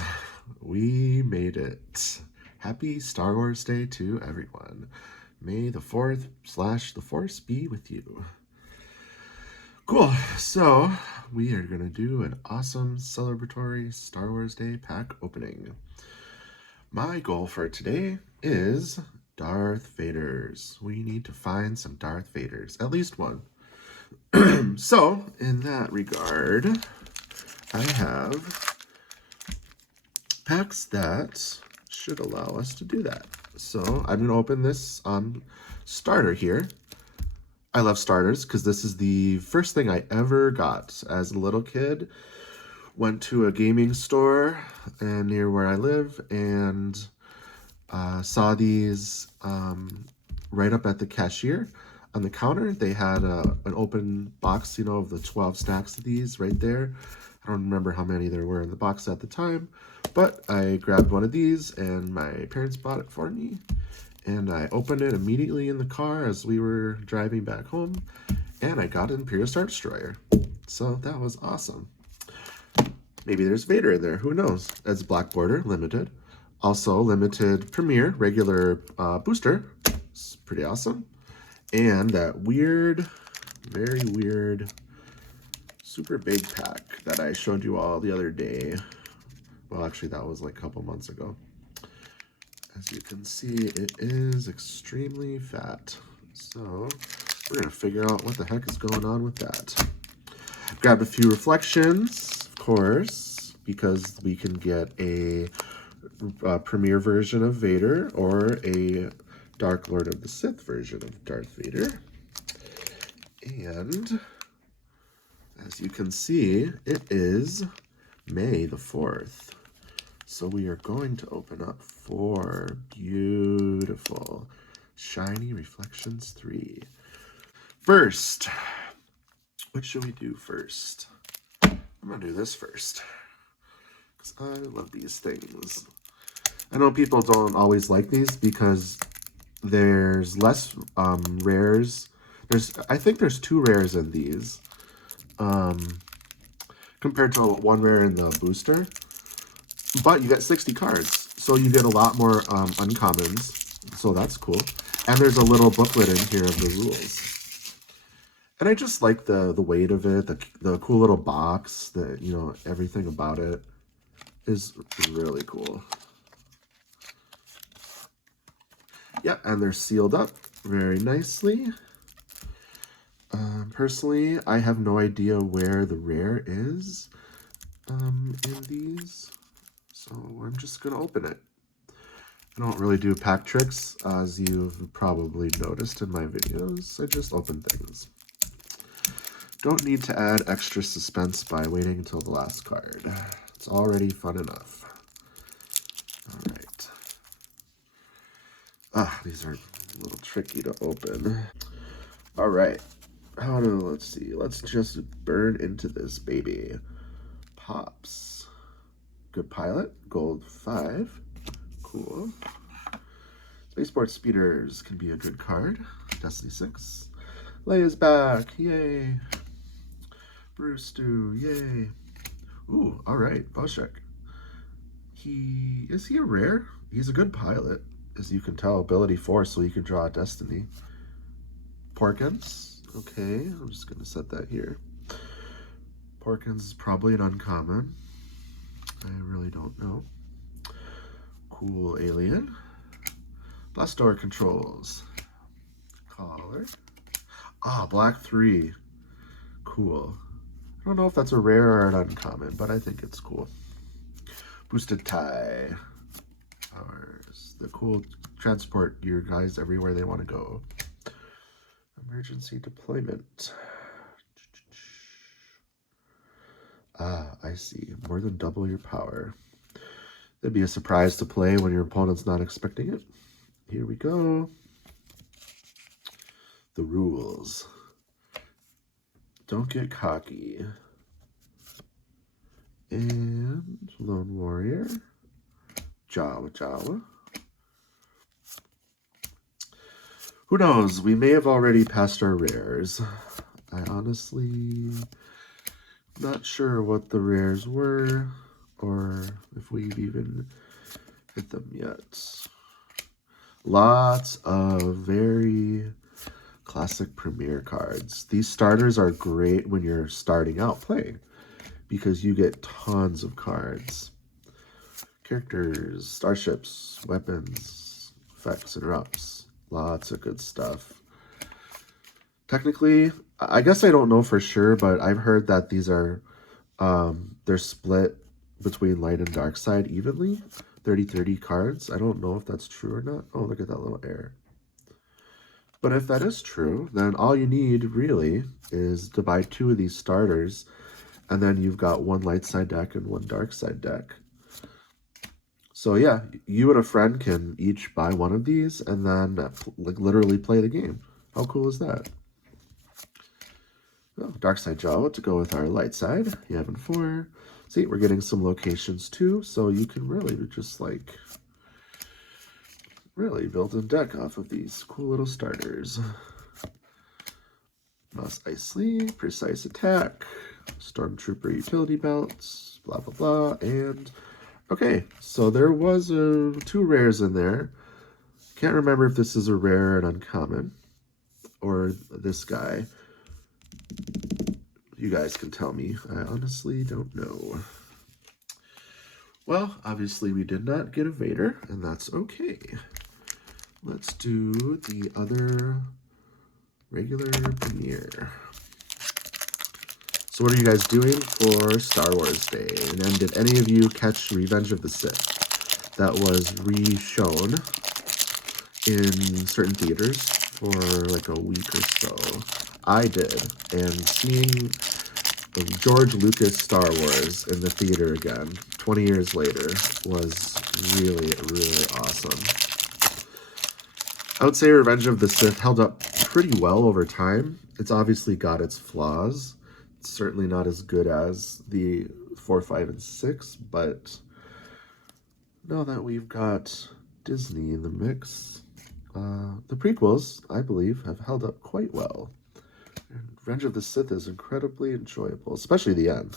right, we made it. Happy Star Wars Day to everyone. May the 4th / the Force be with you. Cool, so we are going to do an awesome celebratory Star Wars Day pack opening. My goal for today is Darth Vaders. We need to find some Darth Vaders, at least one. So, in that regard, I have packs that should allow us to do that. So I'm going to open this starter here. I love starters because this is the first thing I ever got as a little kid. Went to a gaming store near where I live and saw these right up at the cashier. On the counter, they had an open box, of the 12 stacks of these right there. I don't remember how many there were in the box at the time, but I grabbed one of these and my parents bought it for me. And I opened it immediately in the car as we were driving back home, and I got an Imperial Star Destroyer. So that was awesome. Maybe there's Vader in there, who knows? That's Black Border, limited. Also limited Premier, regular booster. It's pretty awesome. And that weird, very weird, super big pack that I showed you all the other day. Well, actually, that was like a couple months ago. As you can see, it is extremely fat. So we're going to figure out what the heck is going on with that. Grabbed a few reflections, of course, because we can get a Premier version of Vader or a Dark Lord of the Sith version of Darth Vader. And as you can see, it is May the 4th. So we are going to open up 4 beautiful shiny reflections 3. First, what should we do first? I'm going to do this first because I love these things. I know people don't always like these because there's less rares. I think there's 2 rares in these compared to 1 rare in the booster. But you get 60 cards, so you get a lot more uncommons, so that's cool. And there's a little booklet in here of the rules. And I just like the weight of it, the cool little box, everything about it is really cool. Yeah, and they're sealed up very nicely. Personally, I have no idea where the rare is in these. So I'm just going to open it. I don't really do pack tricks, as you've probably noticed in my videos. I just open things. Don't need to add extra suspense by waiting until the last card. It's already fun enough. All right. These are a little tricky to open. All right. Let's see. Let's just burn into this baby. Pops. Good Pilot, Gold 5, cool. Spaceport Speeders can be a good card. Destiny 6. Leia's back, yay. Bruce Stu, yay. Ooh, all right, Boshek. Is he a rare? He's a good pilot, as you can tell. Ability 4, so you can draw a Destiny. Porkins, okay, I'm just going to set that here. Porkins is probably an uncommon. I really don't know. Cool alien. Blast door controls. Collar. Black 3. Cool. I don't know if that's a rare or an uncommon, but I think it's cool. Boosted tie. Powers. The cool transport your guys everywhere they want to go. Emergency deployment. I see. More than double your power. That'd be a surprise to play when your opponent's not expecting it. Here we go. The rules. Don't get cocky. And Lone Warrior. Jawa. Who knows? We may have already passed our rares. I honestly not sure what the rares were or if we've even hit them yet. Lots of very classic Premier cards. These starters are great when you're starting out playing because you get tons of cards. Characters, starships, weapons, effects, interrupts. Lots of good stuff. Technically, I guess I don't know for sure, but I've heard that these are, they're split between light and dark side evenly. 30-30 cards. I don't know if that's true or not. Oh, look at that little error. But if that is true, then all you need really is to buy 2 of these starters, and then you've got 1 light side deck and 1 dark side deck. So yeah, you and a friend can each buy 1 of these and then like literally play the game. How cool is that? Oh, dark side Jawa to go with our light side. You have 4. See, we're getting some locations too, so you can really just like build a deck off of these cool little starters. Moss Ice Sleeve, Precise Attack, Stormtrooper Utility Belts, blah blah blah, and okay, so there was 2 rares in there. Can't remember if this is a rare and uncommon or this guy. You guys can tell me. I honestly don't know. Well, obviously we did not get a Vader, and that's okay. Let's do the other regular premiere. So what are you guys doing for Star Wars Day? And then did any of you catch Revenge of the Sith? That was re-shown in certain theaters for like a week or so. I did, and seeing George Lucas Star Wars in the theater again 20 years later was really, really awesome. I would say Revenge of the Sith held up pretty well over time. It's obviously got its flaws. It's certainly not as good as the 4, 5, and 6, but now that we've got Disney in the mix, the prequels, I believe, have held up quite well. Revenge of the Sith is incredibly enjoyable, especially the end.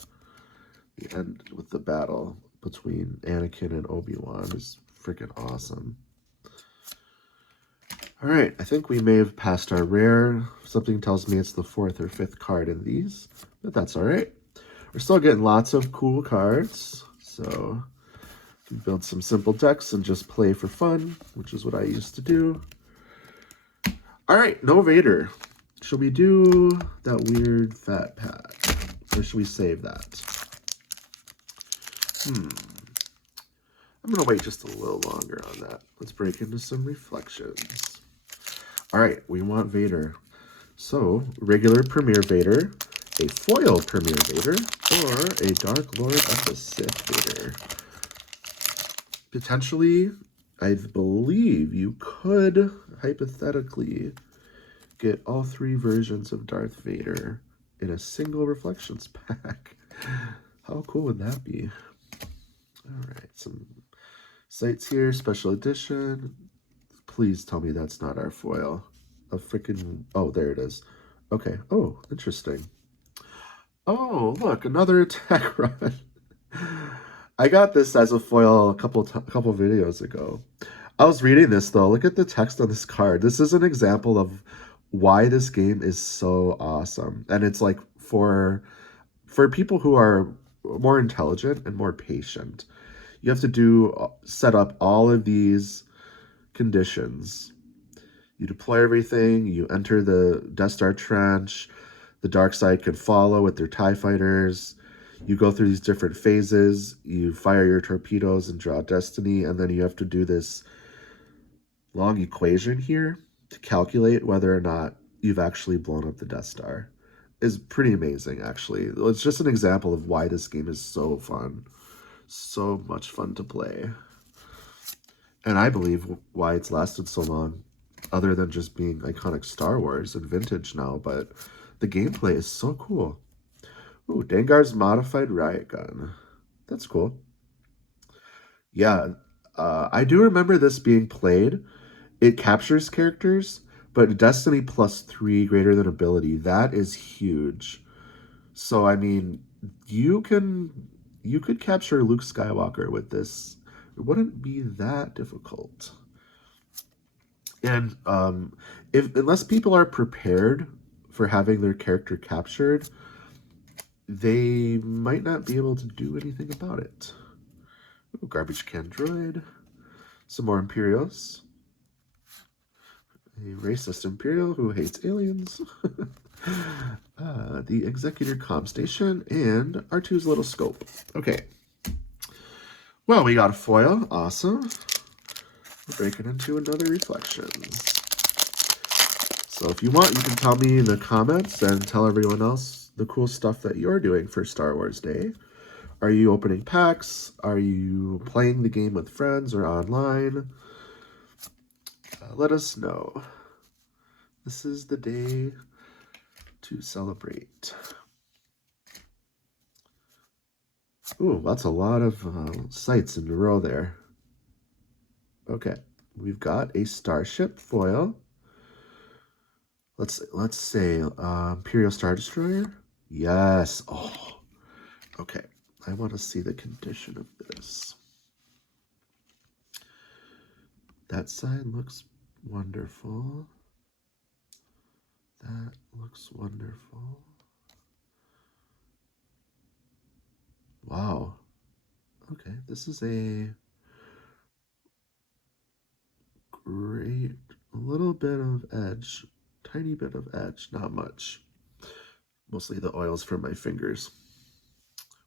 The end with the battle between Anakin and Obi-Wan is freaking awesome. All right, I think we may have passed our rare. Something tells me it's the 4th or 5th card in these, but that's all right. We're still getting lots of cool cards, so you can build some simple decks and just play for fun, which is what I used to do. All right, no Vader. Shall we do that weird fat pad, or should we save that? I'm going to wait just a little longer on that. Let's break into some reflections. All right, we want Vader. So, regular Premier Vader, a foil Premier Vader, or a Dark Lord of the Sith Vader. Potentially, I believe you could, hypothetically, get all 3 versions of Darth Vader in a single Reflections pack. How cool would that be? All right, some sights here, special edition. Please tell me that's not our foil. A freaking, oh, there it is. Okay, oh, interesting. Oh, look, another attack run. I got this as a foil a couple videos ago. I was reading this though. Look at the text on this card. This is an example of why this game is so awesome. And it's like for people who are more intelligent and more patient. You have to set up all of these conditions. You deploy everything, you enter the Death Star trench, the dark side can follow with their TIE fighters. You go through these different phases, you fire your torpedoes and draw destiny, and then you have to do this long equation here to calculate whether or not you've actually blown up the Death Star. Is pretty amazing, actually. It's just an example of why this game is so fun. So much fun to play. And I believe why it's lasted so long, other than just being iconic Star Wars and vintage now, but the gameplay is so cool. Ooh, Dengar's modified riot gun. That's cool. Yeah, I do remember this being played. It captures characters, but Destiny +3 greater than ability, that is huge. So, I mean, you can you could capture Luke Skywalker with this. It wouldn't be that difficult. And unless people are prepared for having their character captured, they might not be able to do anything about it. Ooh, garbage can droid. Some more Imperials. A racist Imperial who hates aliens. The Executor Comm Station and R2's little scope. Okay. Well, we got a foil. Awesome. We're breaking into another reflection. So if you want, you can tell me in the comments and tell everyone else the cool stuff that you're doing for Star Wars Day. Are you opening packs? Are you playing the game with friends or online? Let us know. This is the day to celebrate. Ooh, that's a lot of sights in a row there. Okay, we've got a Starship foil. Let's say Imperial Star Destroyer. Yes. Oh, okay. I want to see the condition of this. That side looks wonderful. That looks wonderful. Wow. Okay, this is a great, a little bit of edge, tiny bit of edge, not much. Mostly the oils from my fingers,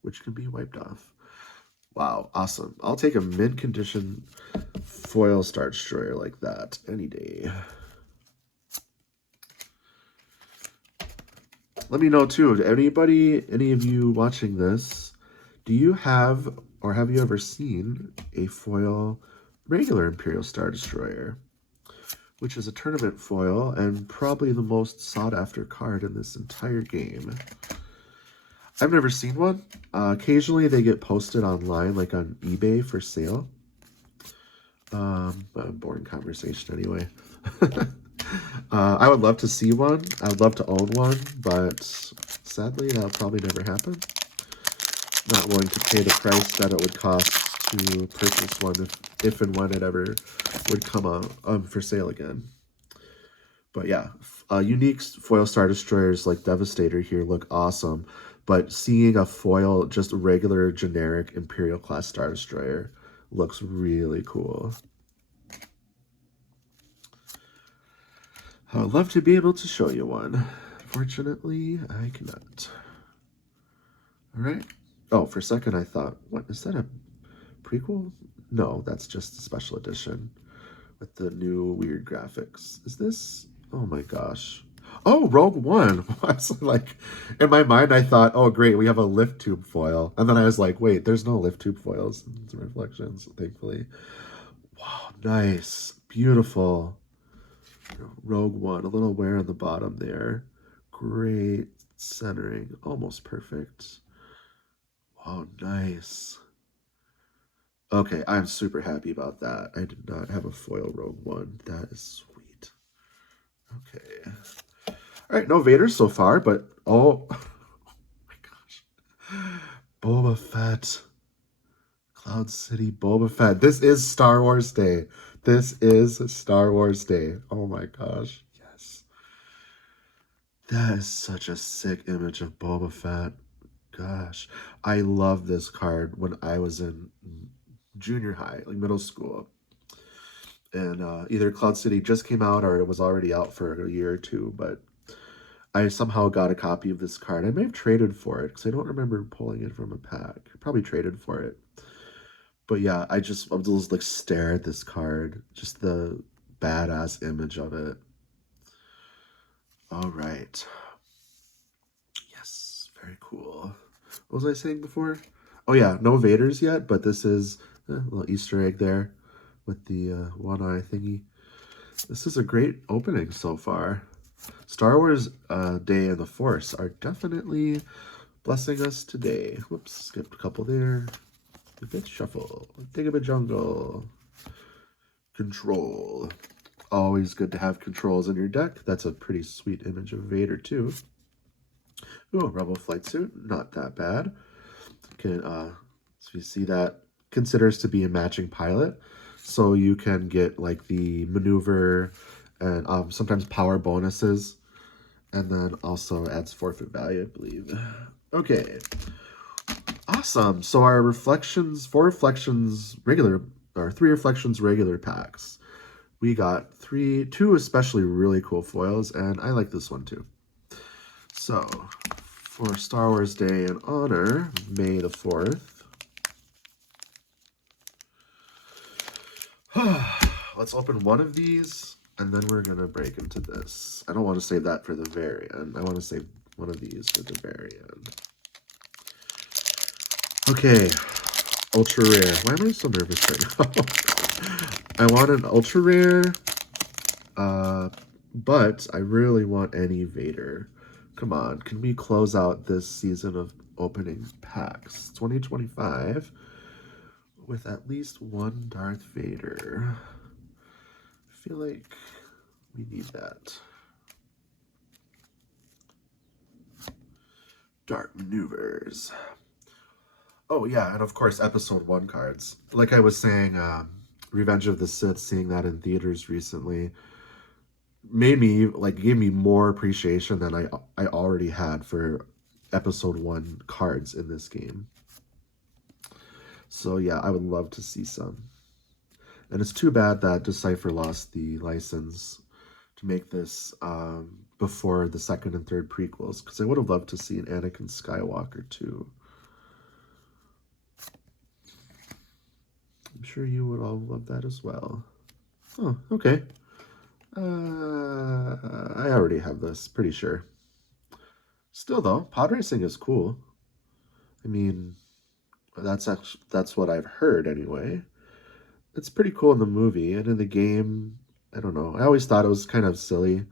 which can be wiped off. Wow, awesome. I'll take a mid-condition foil Star Destroyer like that any day. Let me know too, any of you watching this, do you have or have you ever seen a foil regular Imperial Star Destroyer, which is a tournament foil and probably the most sought after card in this entire game? I've never seen one. Occasionally they get posted online, like on eBay for sale. But a boring conversation anyway. I would love to see one. I would love to own one, but sadly that'll probably never happen. Not willing to pay the price that it would cost to purchase one if and when it ever would come on for sale again. But yeah, unique foil Star Destroyers like Devastator here look awesome. But seeing a foil, just regular generic Imperial class Star Destroyer looks really cool. I would love to be able to show you one. Fortunately, I cannot. All right. Oh, for a second I thought, what, is that a prequel? No, that's just a special edition with the new weird graphics. Is this? Oh my gosh. Oh, Rogue One. I was like, in my mind, I thought, oh, great, we have a lift tube foil. And then I was like, wait, there's no lift tube foils. It's reflections, thankfully. Wow, nice. Beautiful. Rogue One, a little wear on the bottom there. Great centering, almost perfect. Wow, nice. Okay, I'm super happy about that. I did not have a foil Rogue One. That is sweet. Okay. All right, no Vader so far, but oh my gosh. Boba Fett. Cloud City Boba Fett. This is Star Wars Day. This is Star Wars Day. Oh my gosh. Yes. That is such a sick image of Boba Fett. Gosh. I love this card when I was in junior high, like middle school. And either Cloud City just came out or it was already out for a year or two, but I somehow got a copy of this card. I may have traded for it because I don't remember pulling it from a pack. I probably traded for it. But yeah, I just like stare at this card. Just the badass image of it. All right. Yes, very cool. What was I saying before? Oh yeah, no Vaders yet, but this is a little Easter egg there with the one eye thingy. This is a great opening so far. Star Wars Day and the Force are definitely blessing us today. Whoops, skipped a couple there. A bit shuffle. Dig a bit jungle. Control. Always good to have controls in your deck. That's a pretty sweet image of Vader too. Ooh, Rebel flight suit. Not that bad. Can So you see that considers to be a matching pilot. So you can get like the maneuver and sometimes power bonuses. And then also adds forfeit value, I believe. Okay. Awesome. So our reflections, 4 reflections regular, or 3 reflections regular packs. We got 2 especially really cool foils, and I like this one too. So for Star Wars Day in Honor, May the 4th. Let's open one of these, and then we're gonna break into this. I don't want to save that for the very end. I want to save one of these for the very end. Okay, ultra rare. Why am I so nervous right now? I want an ultra rare, but I really want any Vader. Come on, can we close out this season of opening packs 2025 with at least one Darth Vader? I feel like we need that. Dark Maneuvers. Oh yeah, and of course episode 1 cards. Like I was saying, Revenge of the Sith, seeing that in theaters recently made me gave me more appreciation than I already had for episode 1 cards in this game. So yeah, I would love to see some. And it's too bad that Decipher lost the license to make this before the 2nd and 3rd prequels, because I would have loved to see an Anakin Skywalker too. I'm sure you would all love that as well. Oh, okay. I already have this, pretty sure. Still though, pod racing is cool. I mean, that's what I've heard anyway. It's pretty cool in the movie, and in the game, I don't know. I always thought it was kind of silly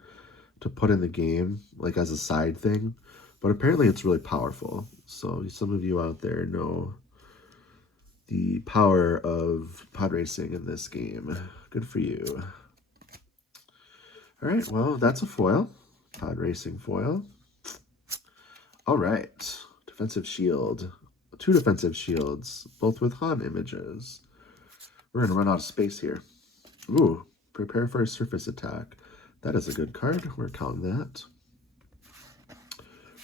to put in the game, like as a side thing, but apparently it's really powerful. So some of you out there know the power of pod racing in this game. Good for you. All right, well, that's a foil. Pod racing foil. All right, defensive shield. 2 defensive shields, both with Han images. We're going to run out of space here. Ooh, prepare for a surface attack. That is a good card. We're counting that.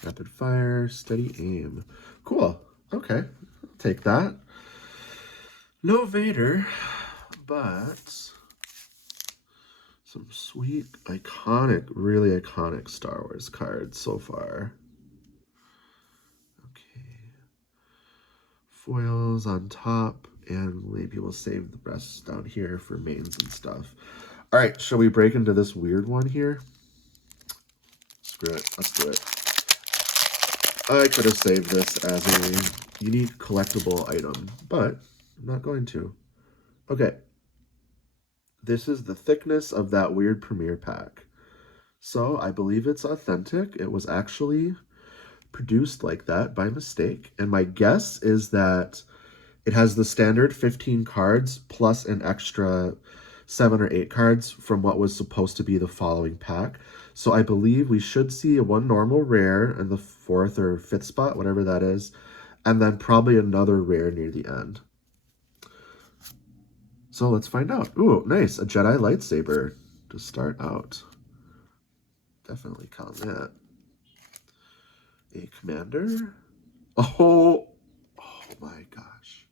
Rapid fire, steady aim. Cool. Okay, I'll take that. No Vader, but some sweet, iconic, really iconic Star Wars cards so far. Okay. Foils on top, and maybe we'll save the rest down here for mains and stuff. All right, shall we break into this weird one here? Screw it. Let's do it. I could have saved this as a unique collectible item, but I'm not going to. Okay. This is the thickness of that weird premiere pack. So I believe it's authentic. It was actually produced like that by mistake. And my guess is that it has the standard 15 cards plus an extra 7 or 8 cards from what was supposed to be the following pack. So I believe we should see a 1 normal rare in the 4th or 5th spot, whatever that is, and then probably another rare near the end. So let's find out. Ooh, nice. A Jedi lightsaber to start out. Definitely count that. A commander. Oh my gosh.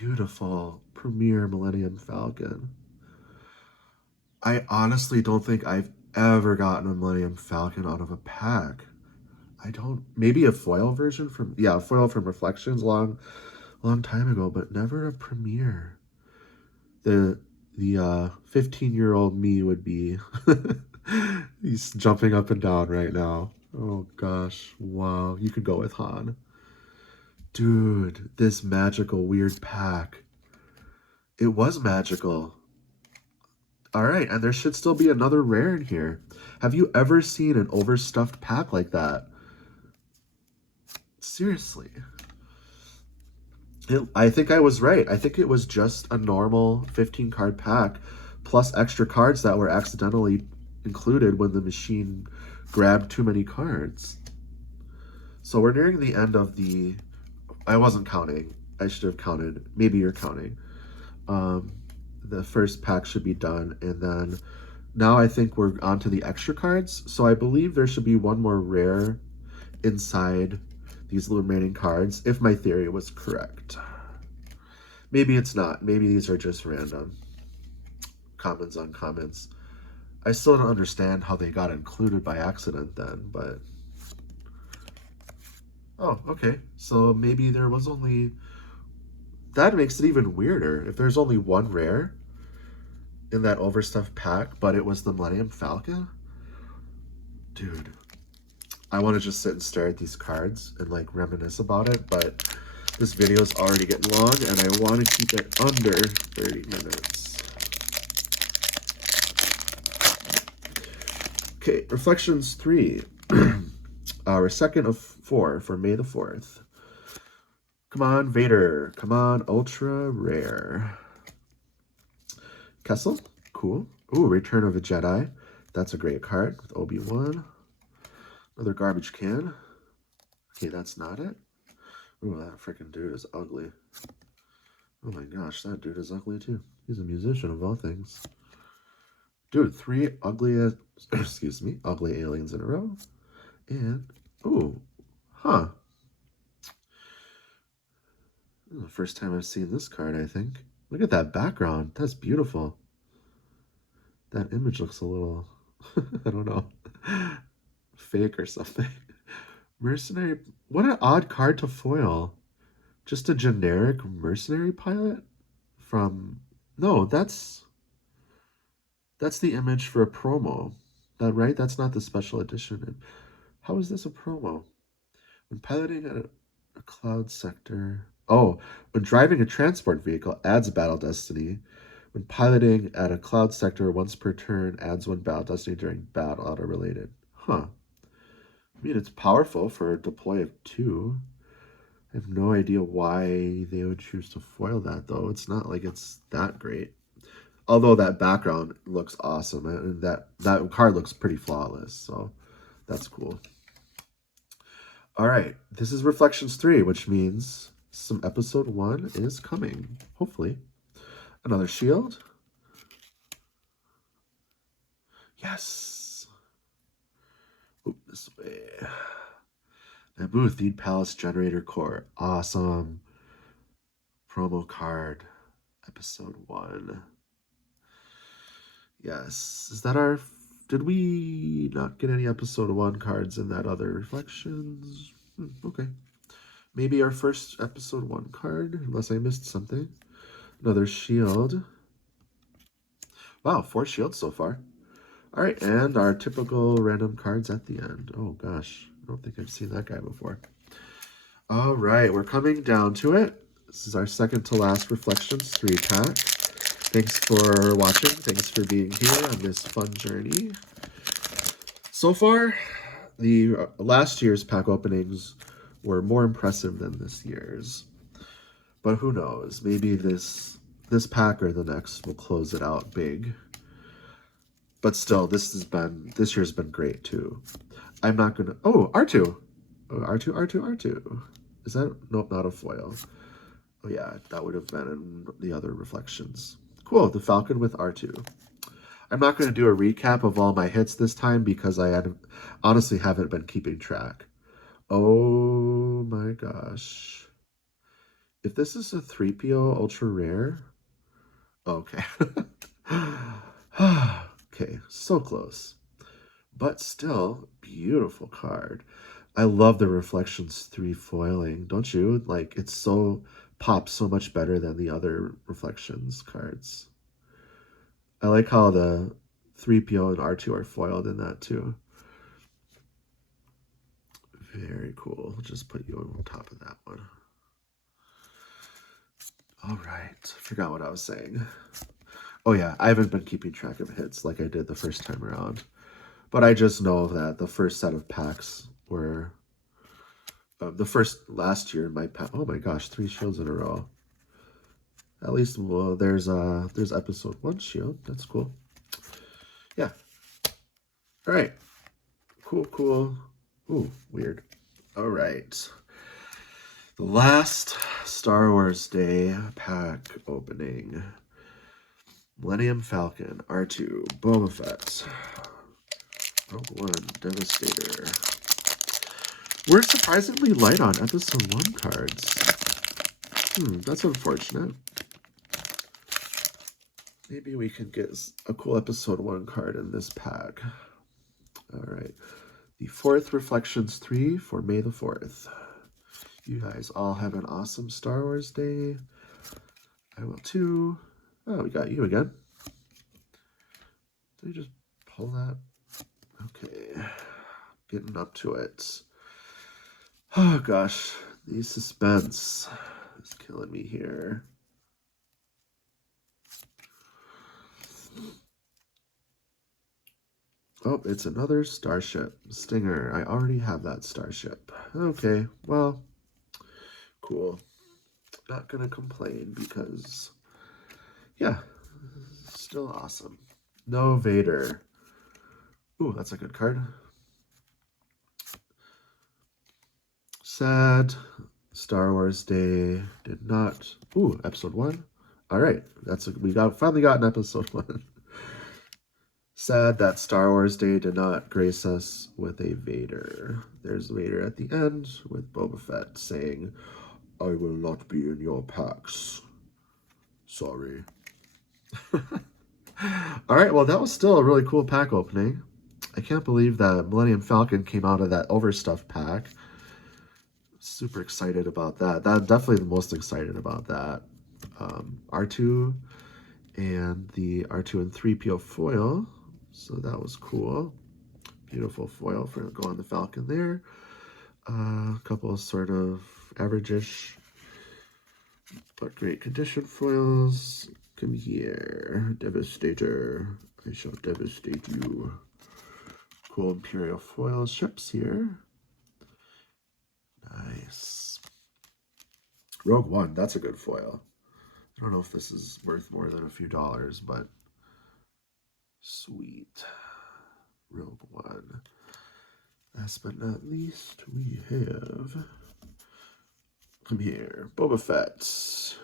Beautiful Premier Millennium Falcon. I honestly don't think I've ever gotten a Millennium Falcon out of a pack. I don't, maybe a foil version from, yeah, a foil from Reflections long time ago, but never a premiere. The 15-year-old me would be, he's jumping up and down right now. Oh gosh, wow, you could go with Han. Dude, this magical weird pack. It was magical. All right, and there should still be another rare in here. Have you ever seen an overstuffed pack like that? Seriously. I think I was right. I think it was just a normal 15-card pack plus extra cards that were accidentally included when the machine grabbed too many cards. So we're nearing the end of the... I wasn't counting. I should have counted. Maybe you're counting. The first pack should be done, and then now I think we're on to the extra cards. So I believe there should be one more rare inside these remaining cards, if my theory was correct. Maybe it's not. Maybe these are just random commons on commons. I still don't understand how they got included by accident then, but... Oh, okay. So maybe there was only... That makes it even weirder. If there's only one rare in that overstuffed pack, but it was the Millennium Falcon? Dude, I want to just sit and stare at these cards and like reminisce about it, but this video is already getting long and I want to keep it under 30 minutes. Okay, Reflections 3. Our second of 4 for May the 4th. Come on, Vader. Come on, Ultra Rare. Kessel, cool. Ooh, Return of a Jedi. That's a great card with Obi-Wan. Another garbage can. Okay, that's not it. Ooh, that freaking dude is ugly. Oh my gosh, that dude is ugly too. He's a musician of all things. Dude, 3 ugly, excuse me, ugly aliens in a row. And, ooh, huh. This is the first time I've seen this card, I think. Look at that background. That's beautiful. That image looks a little, I don't know, fake or something. Mercenary, what an odd card to foil. Just a generic mercenary pilot from, no, that's the image for a promo. That right? That's not the special edition. How is this a promo? When piloting at a cloud sector. Oh, when driving a transport vehicle adds battle destiny. When piloting at a cloud sector once per turn adds 1 battle destiny during battle auto-related. Huh. I mean, it's powerful for a deploy of 2. I have no idea why they would choose to foil that, though. It's not like it's that great. Although that background looks awesome. And that card looks pretty flawless, so that's cool. All right, this is Reflections 3, which means some episode 1 is coming, hopefully. Another shield. Yes. Oop, this way. Naboo Theed Palace Generator Core. Awesome. Promo card. Episode 1. Yes. Is that our... Did we not get any episode 1 cards in that other Reflections? Okay. Maybe our first episode 1 card, unless I missed something. Another shield. Wow, 4 shields so far. All right, and our typical random cards at the end. Oh gosh, I don't think I've seen that guy before. All right, we're coming down to it. This is our second to last Reflections 3 pack. Thanks for watching. Thanks for being here on this fun journey. So far, the last year's pack openings were more impressive than this year's. But who knows? Maybe this pack or the next will close it out big. But still, this year's been great too. I'm not gonna... Oh, R2. Oh, R2, R2, R2. Is that... Nope, not a foil. Oh yeah, that would have been in the other Reflections. Cool, the Falcon with R2. I'm not going to do a recap of all my hits this time because I honestly haven't been keeping track. Oh my gosh. If this is a 3PO ultra rare... Okay. Okay, so close. But still, beautiful card. I love the Reflections 3 foiling, don't you? Like, it's so... pops so much better than the other Reflections cards. I like how the 3PO and R2 are foiled in that too. Very cool. I'll just put you on top of that one. All right. I forgot what I was saying. Oh yeah, I haven't been keeping track of hits like I did the first time around. But I just know that the first set of packs were... the first last year in my pack... Oh my gosh, 3 shields in a row. At least, well, there's episode 1 shield. That's cool. Yeah. All right. Cool, cool. Ooh, weird. All right. The last Star Wars Day pack opening. Millennium Falcon, R2, Boba Fett, Rogue One, Devastator. We're surprisingly light on Episode 1 cards. That's unfortunate. Maybe we can get a cool Episode 1 card in this pack. All right. The 4th Reflections 3 for May the 4th. You guys all have an awesome Star Wars Day. I will too. Oh, we got you again. Did we just pull that? Okay. Getting up to it. Oh, gosh. The suspense is killing me here. Oh, it's another starship. Stinger. I already have that starship. Okay, well, cool. Not gonna complain because, yeah, still awesome. No Vader. Ooh, that's a good card. Sad. Star Wars Day did not. Ooh, Episode 1. All right, we finally got an Episode 1. Sad that Star Wars Day did not grace us with a Vader. There's Vader at the end with Boba Fett saying, "I will not be in your packs. Sorry." All right, well, that was still a really cool pack opening. I can't believe that Millennium Falcon came out of that overstuffed pack. Super excited about that. Definitely the most excited about that. R2 and the R2 and 3PO foil. So that was cool. Beautiful foil for go on the Falcon there. A couple of sort of average-ish but great condition foils. Come here, Devastator. I shall devastate you. Cool Imperial foil ships here. Nice. Rogue One, that's a good foil. I don't know if this is worth more than a few dollars, but sweet. Rogue One. Last but not least, we have, come here, Boba Fett.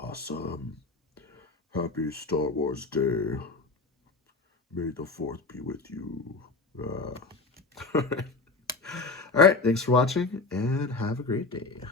Awesome. Happy Star Wars Day. May the 4th be with you. All right. Thanks for watching, and have a great day.